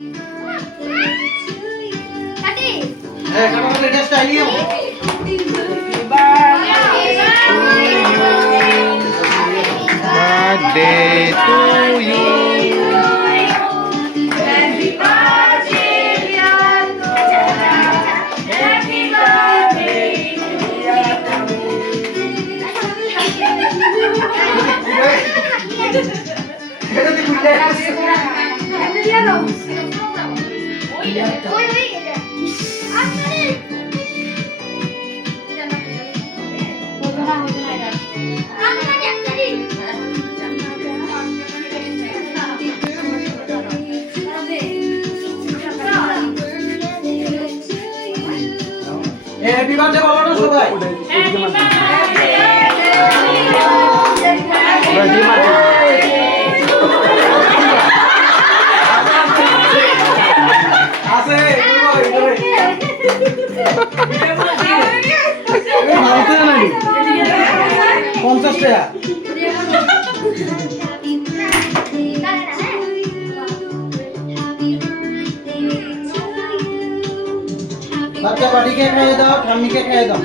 Birthday to you. Happy birthday, dear Dora. Happy birthday, dear happy birthday বলো না সবাই। আছে ভারতে নাকি 50 টাকা। বাচ্চা বাড়িকে খাইয়ে দাও, ঠাম্মিকে খাইয়ে দাও।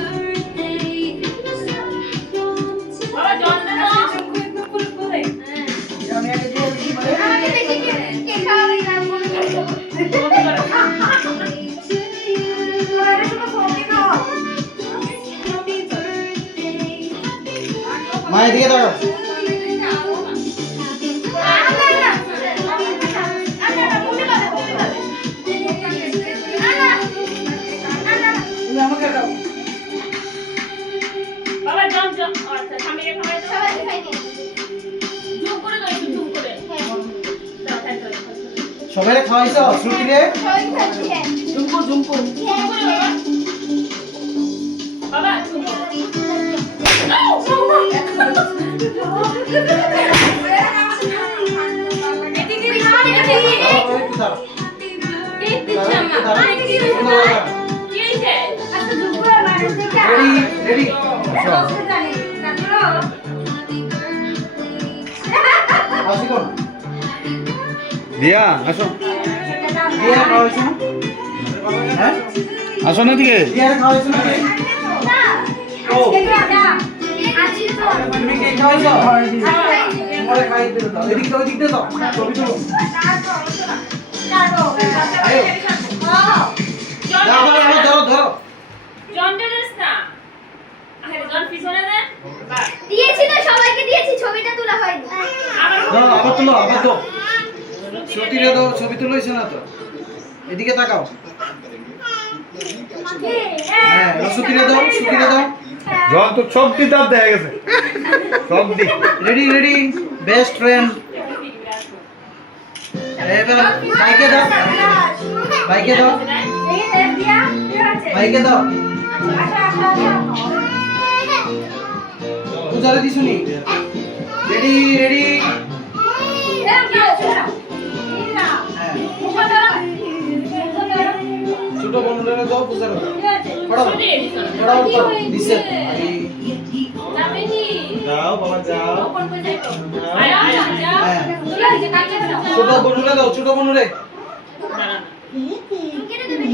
মায়ের দিকে দাও। আমাকে দাও। বাবা জন জন আচ্ছা সামনে খাওয়াই দাও সবাই খাই নি জুম করে দাও একটু জুম করে সবাইরে খাওয়াইছো শ্রুতি রে? সবাই খাচ্ছি হ্যাঁ জুম কর বাবা জুম কর এদিকে একটু দাও। কেক দিচ্ছি আম্মা কি হইছে আচ্ছা জুম করে বাইরে থেকে রেডি রেডি। আসি কোন? দিয়া আসো, দিয়া খাওয়াইছো না? হ্যাঁ? আসো না দিকে। দিয়া খাওয়াইছো না? ও তুমি কে খাওয়াইছো? মরে খাই দিতে দাও। এদিক দাও, এদিক দাও। ছবি তুলো। আয়ো। দাও দাও ধরো ধরো। দিয়েছি তো সবাইকে দিয়েছি ছবিটা তোলা হয়নি দাও আবার তুলো, আবার দাও। শ্রুতি রে দাও, ছবি তুলাইছে না তো। এদিকে তাকাও। হ্যাঁ, শ্রুতি রে দাও, শ্রুতি রে দাও। জন তো সব দিতাম দেখা গেছে, সব দি। Ready ready, best friend. এবার ভাইকে দাও, ভাইকে দাও, ভাইকে দাও। পূজারে দিছুনি? Ready ready. ছোট বন্ধুরা দাও, পূজারে দাও। পড়াও পড়াও পড়াও দিছে। যাও বাবা যাও। হ্যাঁ, ছোট বন্ধুরা দাও, ছোট বন্ধুরে। কেন দেবে